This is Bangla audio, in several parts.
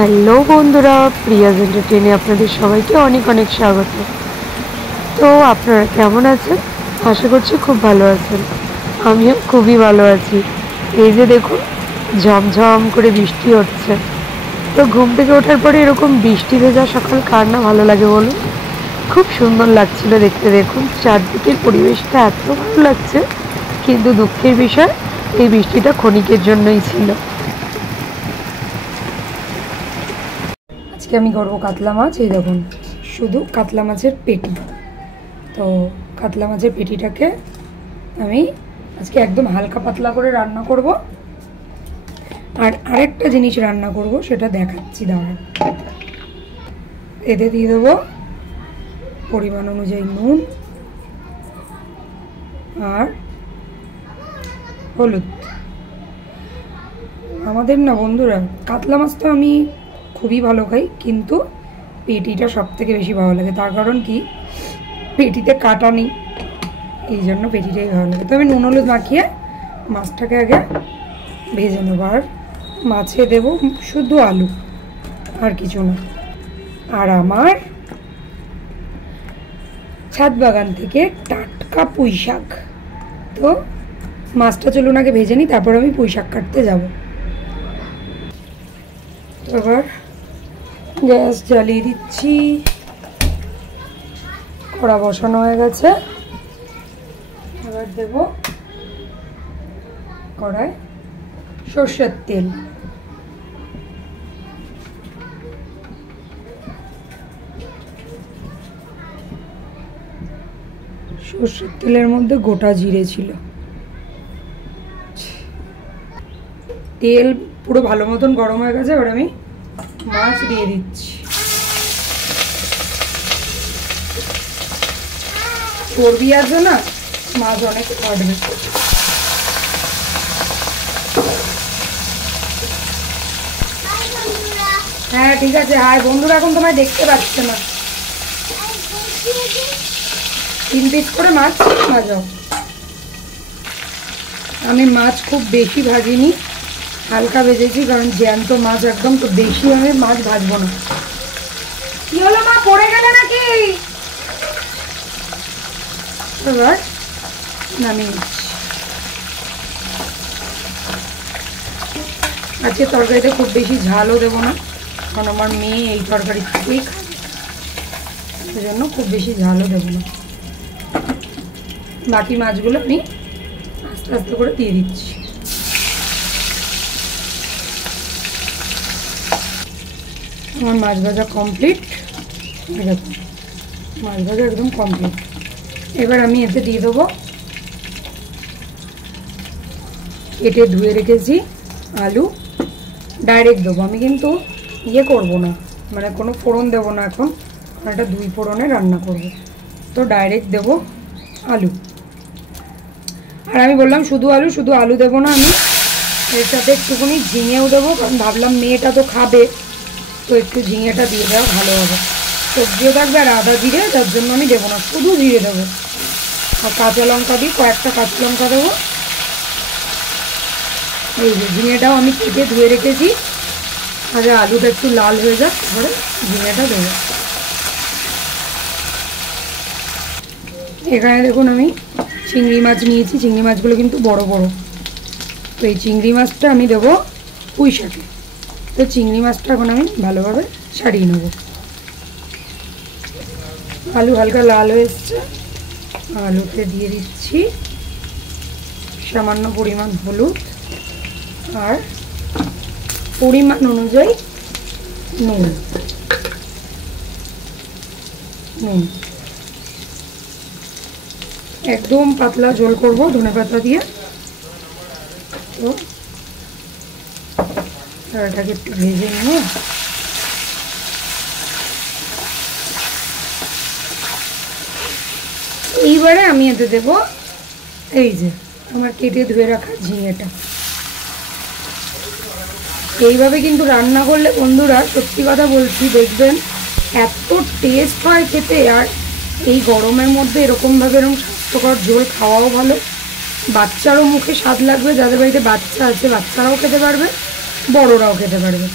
হ্যালো বন্ধুরা, প্রিয়াজ এন্টারটেইনে আপনাদের সবাইকে অনেক অনেক স্বাগত। তো আপনারা কেমন আছেন? আশা করছি খুব ভালো আছেন। আমিও খুবই ভালো আছি। এই যে দেখুন, ঝমঝম করে বৃষ্টি হচ্ছে। তো ঘুম থেকে ওঠার পরে এরকম বৃষ্টি ভেজা সকাল কার না ভালো লাগে বলুন? খুব সুন্দর লাগছিল দেখতে। দেখুন চারদিকের পরিবেশটা এত ভালো লাগছে, কিন্তু দুঃখের বিষয় এই বৃষ্টিটা ক্ষণিকের জন্যই ছিল। আজকে আমি করবো কাতলা মাছ। এই দেখুন, শুধু কাতলা মাছের পেটি। তো কাতলা মাছের পেটিটাকে আমি আজকে একদম হালকা পাতলা করে রান্না করব। আর আরেকটা জিনিস রান্না করব, সেটা দেখাচ্ছি দাঁড়ান। এতে দিয়ে দেবো পরিমাণ অনুযায়ী নুন আর হলুদ। আমাদের না বন্ধুরা, কাতলা মাছ তো আমি খুবই ভালো খাই, কিন্তু পেটিটা সব থেকে বেশি ভালো লাগে। তার কারণ কি, পেটিতে কাটা নেই, এই জন্য পেটিটাই ভালো লাগে। তো আমি নুন হলুদ মাখিয়ে মাছটাকে আগে ভেজে নেবো। আর মাছে দেবো শুধু আলু, আর কিছু না। আর আমার ছাদ বাগান থেকে টাটকা পুঁই শাক। তো মাছটা চলুন আগে ভেজে নিই, তারপর আমি পুঁই শাক কাটতে যাব। এবার গ্যাস জ্বালিয়ে দিচ্ছি, কড়া বসানো হয়ে গেছে। এবার দেব কড়াই সর্ষের তেল। সর্ষের তেলের মধ্যে গোটা জিরে ছিল। তেল পুরো ভালো মতন গরম হয়ে গেছে। এবার আমি মাছ দিয়ে দিচ্ছি। চর্বি আছে না, মাছ অনেক কাটবে। হ্যাঁ ঠিক আছে। হাই বন্ধুরা, এখন তোমায় দেখতে পাচ্ছে না। 3 পিস করে মাছ ভাজাও। আমি মাছ খুব বেশি ভাজিনি, হালকা ভেজেছি, কারণ জ্যান্ত মাছ একদম, তো বেশি আমি মাছ ভাজবো না। কি হলো মা, পড়ে গেলে নাকি? এবার নামিয়ে নিচ্ছি। আজকে তরকারিতে খুব বেশি ঝালও দেবো না, কারণ আমার মেয়ে এই তরকারি থেকেই খাবে, সেই জন্য খুব বেশি ঝালও দেবো না। বাকি মাছগুলো আমি আস্তে আস্তে করে দিয়ে দিচ্ছি। আমার মাছ ভাজা কমপ্লিট। দেখুন, মাছ ভাজা একদম কমপ্লিট। এবার আমি এতে দিয়ে দেবো কেটে ধুয়ে রেখেছি আলু। ডাইরেক্ট দেবো, আমি কিন্তু ইয়ে করবো না, মানে কোনো ফোড়ন দেবো না এখন, এটা 2 ফোড়নে রান্না করব। তো ডাইরেক্ট দেবো আলু। আর আমি বললাম শুধু আলু, শুধু আলু দেবো না, আমি এর সাথে একটুখানি ঝিঙেও দেবো, কারণ ভাবলাম মেয়েটা তো খাবে, তো একটু ঝিঙেটা দিয়ে দেওয়া ভালো হবে। সবজিও থাকবে আর আদা জিরে, যার জন্য আমি দেবো না, শুধু জিরে দেবো। আর কাঁচা লঙ্কা দিই, কয়েকটা কাঁচা লঙ্কা দেবো। এই যে ঝিঙেটাও আমি কেটে ধুয়ে রেখেছি। আগে আলুটা একটু লাল হয়ে যাক, তারপরে ঝিঙেটা দেবো। এখানে দেখুন আমি চিংড়ি মাছ নিয়েছি, চিংড়ি মাছগুলো কিন্তু বড় বড়। তো এই চিংড়ি মাছটা আমি দেবো পুঁই শাকে। তো চিংড়ি মাছটা এখন আমি ভালোভাবে ছাড়িয়ে নেব। আলু হালকা লাল হয়ে এসছে, আলুতে দিয়ে দিচ্ছি সামান্য পরিমাণ হলুদ আর পরিমাণ অনুযায়ী নুন। একদম পাতলা ঝোল করবো ধনেপাতা দিয়ে। তো এটাকে একটু ভেজে নিয়ে এইবারে আমি এতে দেবো এই যে আমার কেটে ধুয়ে রাখা ঝিঙেটা। এইভাবে কিন্তু রান্না করলে বন্ধুরা, সত্যি কথা বলছি, দেখবেন এত টেস্ট হয় খেতে। আর এই গরমের মধ্যে এরকমভাবে এরকম স্বাস্থ্যকর ঝোল খাওয়াও ভালো, বাচ্চারও মুখে স্বাদ লাগবে। যাদের বাড়িতে বাচ্চা আছে বাচ্চারাও খেতে পারবে, বড়রাও খেতে পারবে।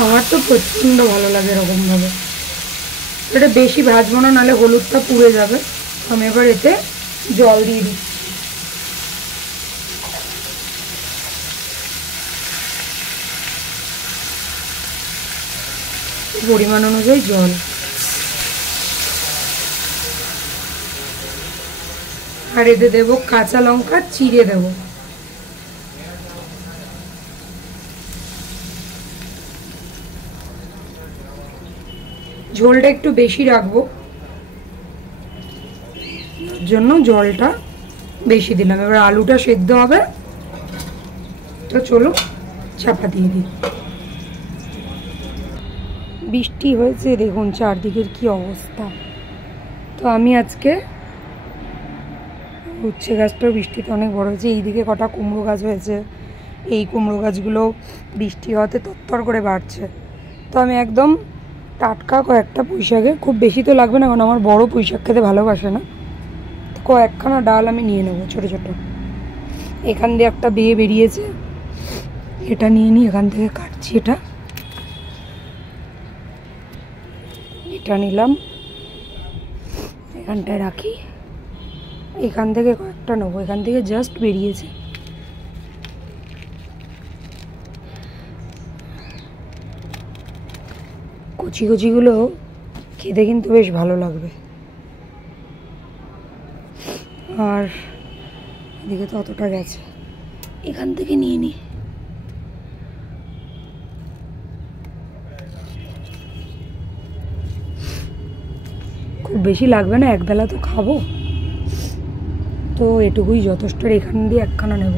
আমার তো প্রচণ্ড ভালো লাগে এরকমভাবে। এটা বেশি ভাজবো না, নাহলে হলুদটা পুড়ে যাবে। আমি এবার এতে জল দিয়ে দিচ্ছি। পরিমাণ অনুযায়ী জল। আর এতে দেবো কাঁচা লঙ্কা চিড়ে দেবো। ঝোলটা একটু বেশি রাখবো, জন্য জলটা বেশি দিলাম। এবার আলুটা সেদ্ধ হবে, তো চলো চাপা দিয়ে দিই। বৃষ্টি হয়েছে, দেখুন চারদিকের কি অবস্থা। তো আমি আজকে উচ্ছে গাছটাও বৃষ্টিতে অনেক বড় হয়েছে। এইদিকে কটা কুমড়ো গাছ হয়েছে, এই কুমড়ো গাছগুলো বৃষ্টি হওয়াতে তত্তর করে বাড়ছে। তো আমি একদম টাটকা কয়েকটা পুঁই শাকে, খুব বেশি তো লাগবে না, কারণ আমার বড় পুঁই শাক খেতে ভালোবাসে না, কয়েকখানা ডাল আমি নিয়ে নেবো ছোটো ছোটো। এখান দিয়ে একটা বেয়ে বেরিয়েছে, এটা নিয়ে নিই। এখান থেকে কাটছি, এটা নিলাম, এখানটায় রাখি। এখান থেকে কয়েকটা নেবো, এখান থেকে জাস্ট বেরিয়েছে। কচি কচিগুলো খেতে কিন্তু বেশ ভালো লাগবে। আর এদিকে তো অতটা গেছে, এখান থেকে নিয়ে নিই। খুব বেশি লাগবে না, একবেলা তো খাবো, তো এটুকুই যথেষ্ট। এখান দিয়ে একখানা নেব।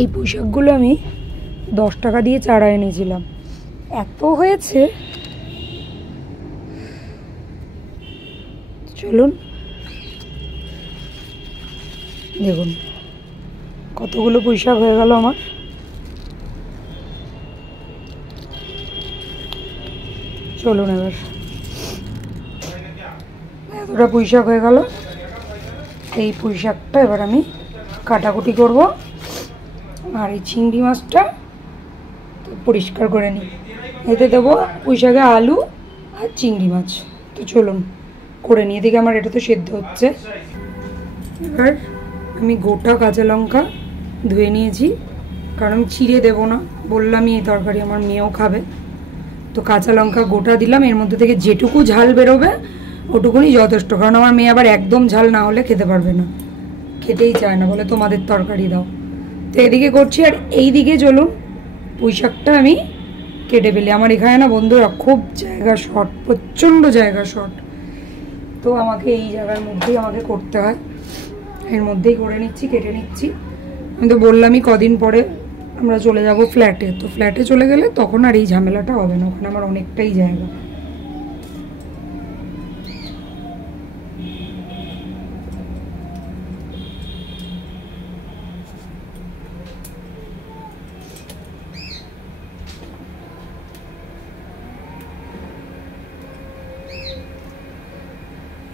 এই পোশাকগুলো আমি 10 টাকা দিয়ে চারা এনেছিলাম, এত হয়েছে। চলুন দেখুন কতগুলো পুঁইশাক হয়ে গেল আমার। চলুন এবার এতটা পুঁইশাক হয়ে গেল, এই পুঁইশাকটা এবার আমি কাটাকুটি করব। আর এই চিংড়ি মাছটা পরিষ্কার করে নিই, এতে দেবো পুঁইশাকে আলু আর চিংড়ি মাছ। তো চলুন করে নিই। এদিকে আমার এটা তো সেদ্ধ হচ্ছে। এবার আমি গোটা কাঁচা লঙ্কা ধুয়ে নিয়েছি, কারণ আমি চিড়ে দেবো না, বললামই এই তরকারি আমার মেয়েও খাবে। তো কাঁচা লঙ্কা গোটা দিলাম, এর মধ্যে থেকে যেটুকু ঝাল বেরোবে ওটুকুনি যথেষ্ট, কারণ আমার মেয়ে আবার একদম ঝাল না হলে খেতে পারবে না, খেতেই চায় না, বলে তোমাদের তরকারি দাও। তো এদিকে করছি। আর এই দিকে চলুন পুঁই শাকটা আমি কেটে ফেলি। আমার এখানে না বন্ধুরা খুব জায়গা শর্ট, প্রচণ্ড জায়গা শর্ট, তো আমাকে এই জায়গার মধ্যেই আমাকে করতে হয়। এর মধ্যেই করে নিচ্ছি, কেটে নিচ্ছি। আমি তো বললামই কদিন পরে আমরা চলে যাব ফ্ল্যাটে, তো ফ্ল্যাটে চলে গেলে তখন আর এই ঝামেলাটা হবে না, ওখানে আমার অনেকটাই জায়গা।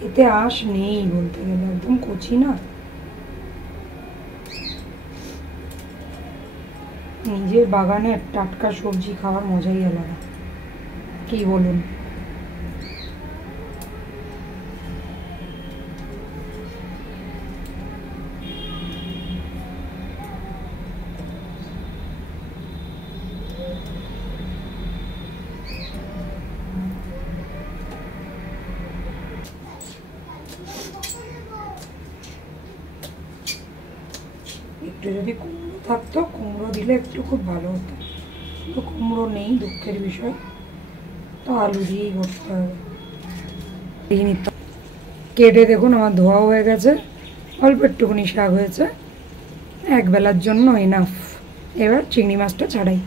এতে আঁশ নেই বলতে গেলে, একদম কচি না। নিজের বাগানের টাটকা সবজি খাওয়ার মজাই আলাদা, কি বলুন। একটু যদি কুমড়ো থাকতো, কুমড়ো দিলে একটু খুব ভালো হতো, কিন্তু কুমড়ো নেই, দুঃখের বিষয়। তো আলু দিয়েই করতে হবে। এই নিতে কেটে দেখুন আমার ধোয়া হয়ে গেছে, অল্প একটুখানি শাক হয়েছে, একবেলার জন্য এনাফ। এবার চিংড়ি মাছটা ছাড়াই।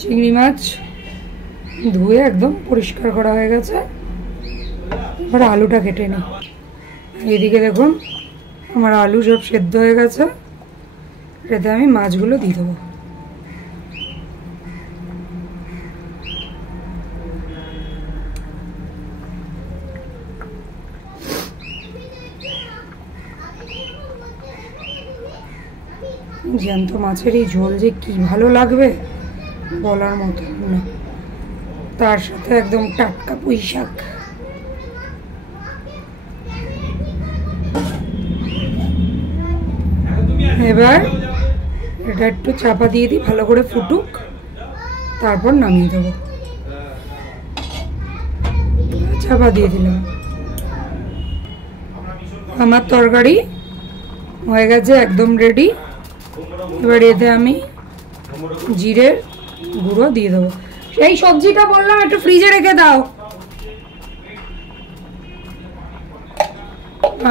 চিংড়ি মাছ ধুয়ে একদম পরিষ্কার করা হয়ে গেছে। এবার আলুটা কেটে নিই। এদিকে দেখুন আমার আলু সব সেদ্ধ হয়ে গেছে। এতে আমি মাছগুলো দিয়ে দেবো। জ্যান্ত মাছের এই ঝোল যে কি ভালো লাগবে বলার মতো না, তার সাথে একদম টাটকা পুঁই শাক। এবার এটা একটু চাপা দিয়ে দিই, ভালো করে ফুটুক, তারপর নামিয়ে দেবো। চাপা দিয়ে দিলাম। আমার তরকারি হয়ে গেছে, একদম রেডি। এবার এতে আমি জিরের গুঁড়ো দিয়ে দেবো। সেই সবজিটা বললাম একটু ফ্রিজে রেখে দাও।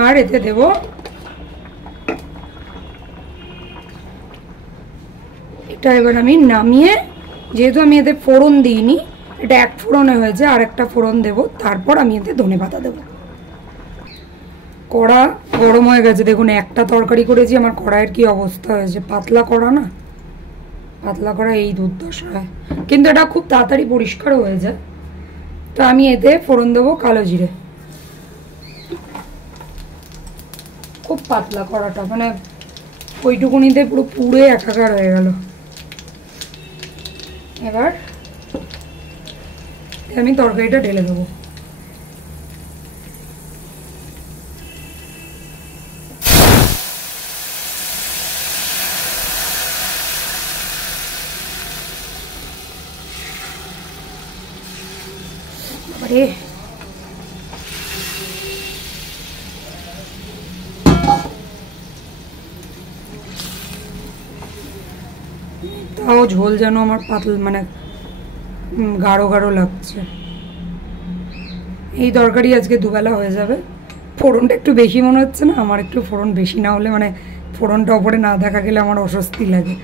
আর এতে দেব এটা। এবার আমি নামিয়ে, যেহেতু আমি এতে ফোড়ন দিইনি, এটা এক ফোড়নে হয়েছে, আর একটা ফোড়ন দেব, তারপর আমি এতে ধনেপাতা দেবো। কড়া গরম হয়ে গেছে, দেখুন একটা তরকারি করেছি, আমার কড়াইয়ের কি অবস্থা হয়েছে। পাতলা কড়া না, পাতলা কড়া এই দুর্দশ হয়, কিন্তু এটা খুব তাড়াতাড়ি পরিষ্কার হয়ে যায়। তো আমি এতে ফোড়ন দেবো কালো জিরে। খুব পাতলা কড়াটা, মানে ওইটুকুনিতে পুরো পুড়ে একাকার হয়ে গেল। এবার আমি তরকারিটা ঢেলে দেবো। আরে তাও ঝোল যেন আমার পাতলা, মানে গাঢ় গাঢ় লাগছে। এই তরকারি আজকে দুবেলা হয়ে যাবে। ফোড়নটা একটু বেশি মনে হচ্ছে না? আমার একটু ফোড়ন বেশি না হলে, মানে ফোড়নটা ওপরে না দেখা গেলে আমার অস্বস্তি লাগে।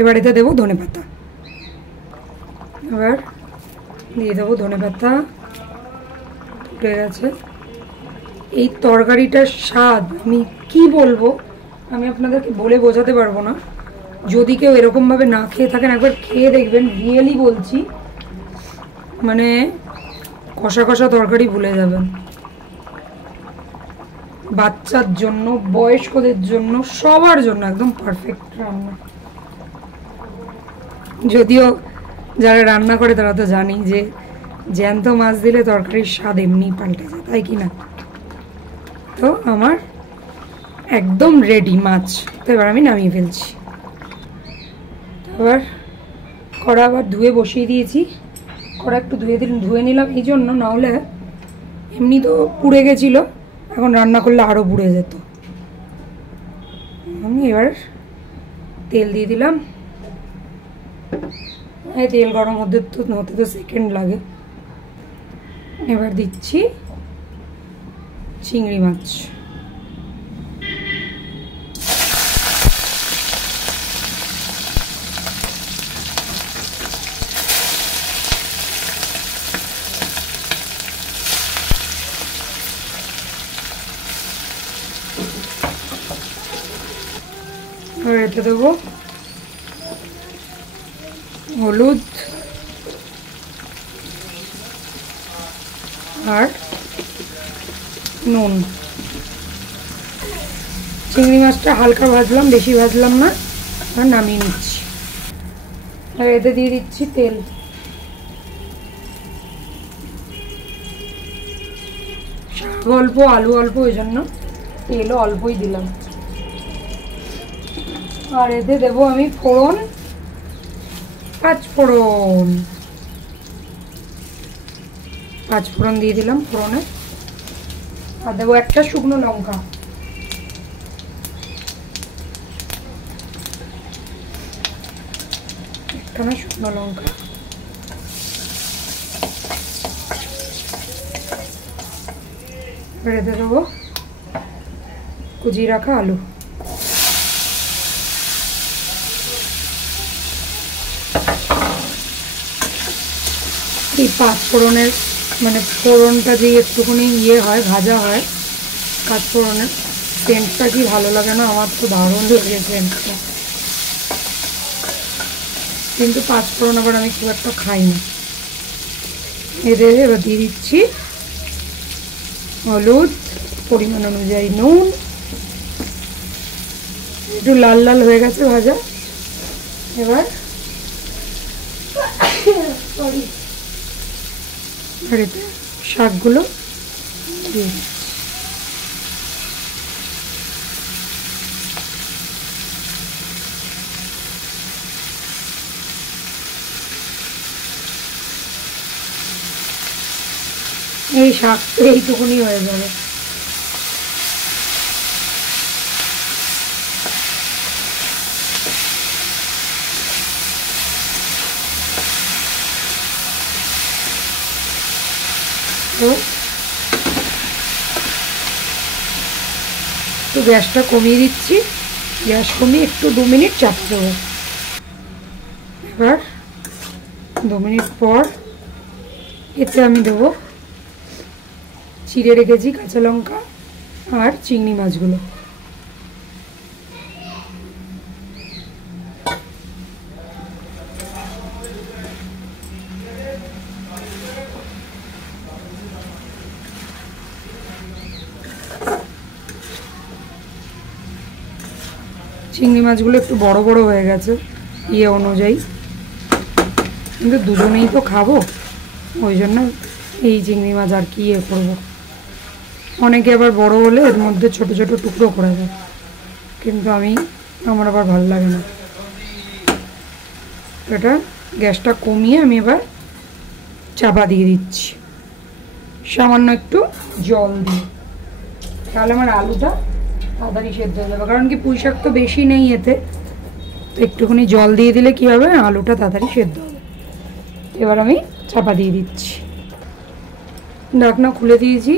এবার এতে দেবো ধনেপাতা। এবার দিয়ে দেবো ধনেপাতা। ফুটে গেছে। এই তরকারিটার স্বাদ আমি কি বলবো, আমি আপনাদেরকে বলে বোঝাতে পারবো না। যদি কেউ এরকমভাবে না খেয়ে থাকেন, একবার খেয়ে দেখবেন, রিয়েলি বলছি, মানে কষা কষা তরকারি ভুলে যাবেন। বাচ্চার জন্য, বয়স্কদের জন্য, সবার জন্য একদম পারফেক্ট রান্না। যদিও যারা রান্না করে তারা তো জানি যে জ্যান্ত মাছ দিলে তরকারির স্বাদ এমনি পাল্টে যায়, তাই কি না? তো আমার একদম রেডি মাছ। তো এবার আমি নামিয়ে ফেলছি। এবার কড়া আবার ধুয়ে বসিয়ে দিয়েছি। কড়া একটু ধুয়ে নিলাম এই জন্য, নাহলে এমনি তো পুড়ে গেছিলো, এখন রান্না করলে আরও পুড়ে যেত। আমি এবার তেল দিয়ে দিলাম। এই তেল গরম হতে তো সেকেন্ড লাগে। এবার দিচ্ছি চিংড়ি মাছ। আর এতে দেবো হলুদ আর নুন। চিংড়ি মাছটা হালকা ভাজলাম, বেশি ভাজলাম না, আর নামিয়ে নিচ্ছি। আর এতে দিয়ে দিচ্ছি তেল। শাক অল্প, আলু অল্প, ওই জন্য তেলও অল্পই দিলাম। আর এতে দেবো আমি ফোড়ন, 5 ফোড়ন। 5 ফোড়ন দিয়ে দিলাম ফোড়নে। আর দেবো একটা শুকনো লঙ্কা। একখানা শুকনো লঙ্কা। এবার এতে দেবো কুচিয়ে রাখা আলু। এই 5 ফোড়নের, মানে ফোড়নটা যে একটুখানি ইয়ে হয়, ভাজা হয়, পাঁচফোড়নের সেন্টটা কি ভালো লাগে না? আমার তো দারুণ লাগে সেন্টটা, কিন্তু পাঁচফোড়ন আবার আমি খুব একটা খাই না। এদের এবার দিয়ে দিচ্ছি হলুদ, পরিমাণ অনুযায়ী নুন। একটু লাল লাল হয়ে গেছে ভাজা, এবার আর এতে শাকগুলো দিয়ে দিচ্ছি। এই শাক এইটুকুনি হয়ে যাবে। তো গ্যাসটা কমিয়ে দিচ্ছি, গ্যাস কমিয়ে একটু 2 মিনিট চাপতে দেবো। এবার 2 মিনিট পর এতে আমি দেবো চিড়ে রেখেছি কাঁচা লঙ্কা আর চিংড়ি মাছগুলো। চিংড়ি মাছগুলো একটু বড় বড় হয়ে গেছে ইয়ে অনুযায়ী, কিন্তু দুজনেই তো খাবো, ওই জন্য এই চিংড়ি মাছ আর কি ইয়ে করবো। অনেকে আবার বড় হলে এর মধ্যে ছোট ছোট টুকরো করে দেয়, কিন্তু আমার আবার ভালো লাগে না। এটা গ্যাসটা কমিয়ে আমি এবার চাপা দিয়ে দিচ্ছি সামান্য একটু জল দিয়ে, তাহলে আমার আলুটা তাড়াতাড়ি সেদ্ধ হয়ে যাবে। কারণ কি পুঁই শাক তো বেশি নেই এতে, তো একটুখানি জল দিয়ে দিলে কি হবে, আলুটা তাড়াতাড়ি সেদ্ধ হবে। এবার আমি চাপা দিয়ে দিচ্ছি, ঢাকনা খুলে দিয়েছি।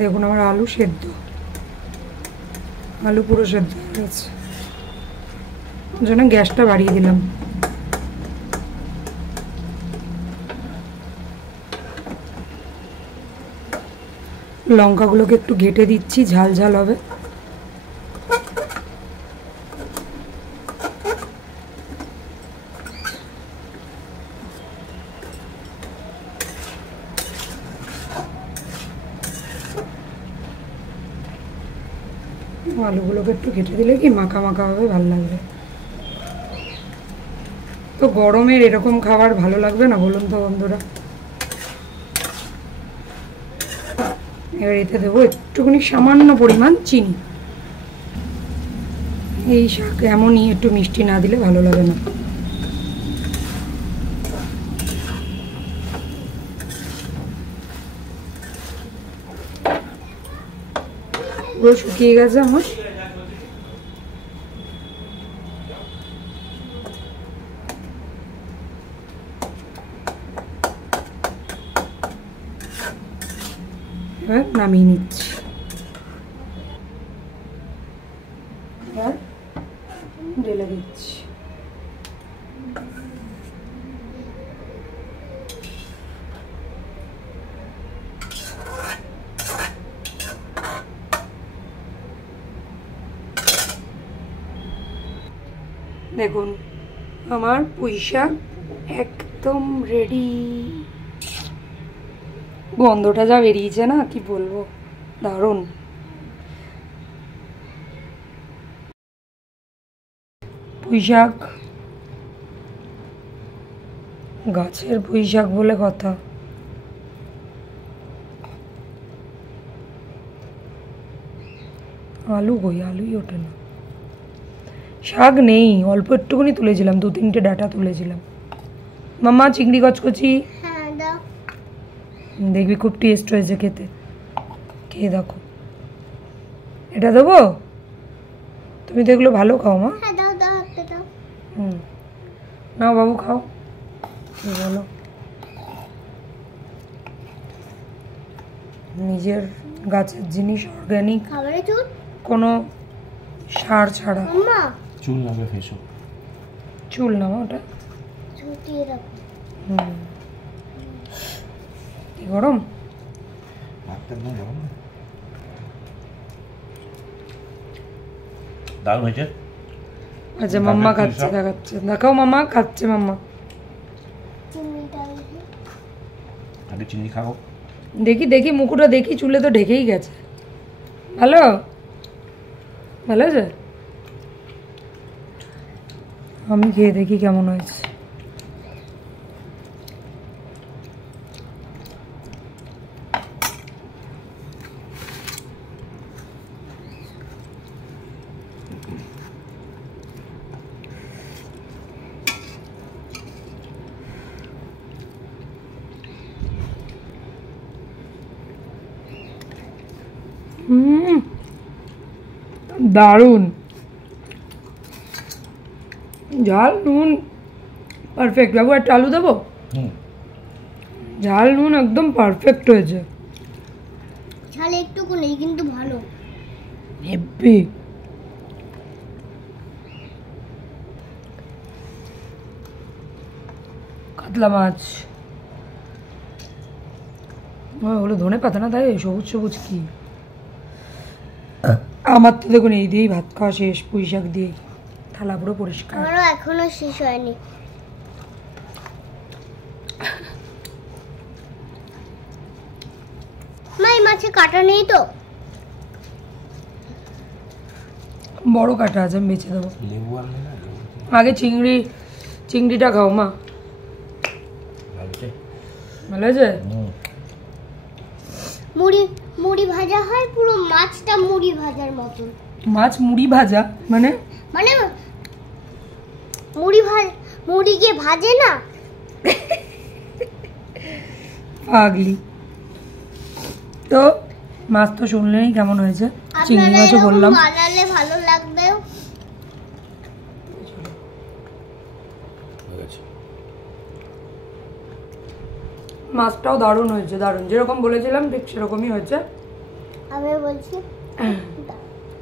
দেখুন আমার আলু সেদ্ধ, আলু পুরো সেদ্ধ হয়ে গেছে, ওই জন্য গ্যাসটা বাড়িয়ে দিলাম। লঙ্কাগুলোকে একটু ঘেটে দিচ্ছি, ঝাল ঝাল হবে। আলুগুলোকে একটু কেটে দিলে কি মাখা মাখা হবে, ভালো লাগবে। তো গরমের এরকম খাবার ভালো লাগবে না বলুন তো বন্ধুরা? এবার এতে দেবো একটুখানি সামান্য পরিমাণ চিনি। এই শাক এমনই, একটু মিষ্টি না দিলে ভালো লাগে না। পুরো শুকিয়ে গেছে আমার। এবার নামিয়ে নিচ্ছি। এবার ঢেলে দিচ্ছি। দেখুন আমার পুঁই শাক একদম রেডি। গন্ধটা যা বেরিয়েছে না, কি বলবো, দারুণ। পুঁই শাক, গাছের পুঁই শাক বলে কথা। আলু কই, আলুই ওঠে না। শাক নেই, অল্প একটুখানি তুলেছিলাম, 2-3টে ডাঁটা তুলেছিলাম। মাম্মা চিংড়ি কচকচি দেখবি, খুব টেস্ট হয়েছে খেতে, খেয়ে দেখো। এটা দেবো? তুমি তো এগুলো ভালো খাও মা। নাও বাবু খাও, বলো। নিজের গাছের জিনিস, অর্গানিক, কোনো সার ছাড়া। চুল লাগবে ফেসো। চুল না ওটা, কি গরম? দারুণ হয়েছে। আচ্ছা মাম্মা খাচ্ছে, দেখাচ্ছে, দেখাও মাম্মা খাচ্ছে। মাম্মা আগে চিনি খাও। দেখি দেখি মুকুটা দেখি, চুলে তো ঢেকেই গেছে। ভালো ভালো আছে। আমি খেয়ে দেখি কেমন হয়েছে। দারুণ ঝাল নুন পারফেক্ট। বাবু একটা আলু দেবো? ঝাল নুন একদম পারফেক্ট হয়েছে। ঝাল একটুকু নেই কিন্তু ভালো হেব্বি। কাতলা মাছ হলো ধনে পাতা না, তাই সবুজ সবুজ কি। আমার তো দেখুন এই দিয়েই ভাত খাওয়া শেষ, পুঁই শাক দিয়ে থালা পুরো পরিষ্কার। আমারও এখনো শেষ হয়নি। মাই মাছে কাটা নেই তো? বড় কাটা আছে, আমি বেছে দেবো। লেবু আর নেই না? আগে চিংড়িটা খাও মা। ভালো আছে? মুড়ি ভাজা হয় পুরো, মাছটা মুড়ি ভাজার মতন। মাছ মুড়ি ভাজা মানে? মানে মুড়িকে ভাজে না? পাগলি। তো মাছ তো শুনলেই কেমন হয়েছে, চিংড়ি মাছও বললাম। বানালে ভালো লাগবে। মাছটাও দারুণ হয়েছে, দারুণ যেরকম বলেছিলাম ঠিক সেরকমই হয়েছে। আমি বলছি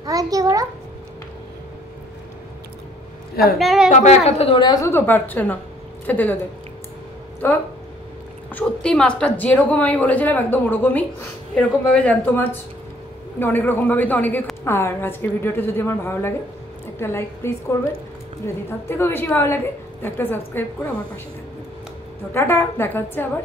আমার কি করো? তবে একাতে ধরে আসো তো পারছে না খেতে খেতে। তো সত্যি মাছটা যেরকম আমি বলেছিলাম একদম ওরকমই, এরকমভাবে জ্যান্ত মাছ অনেক রকমভাবেই তো অনেকে। আর আজকের ভিডিওটা যদি আমার ভালো লাগে একটা লাইক প্লিজ করবেন, যদি তার থেকেও বেশি ভালো লাগে একটা সাবস্ক্রাইব করে আমার পাশে থাকবেন। তো টাটা, দেখা হচ্ছে আবার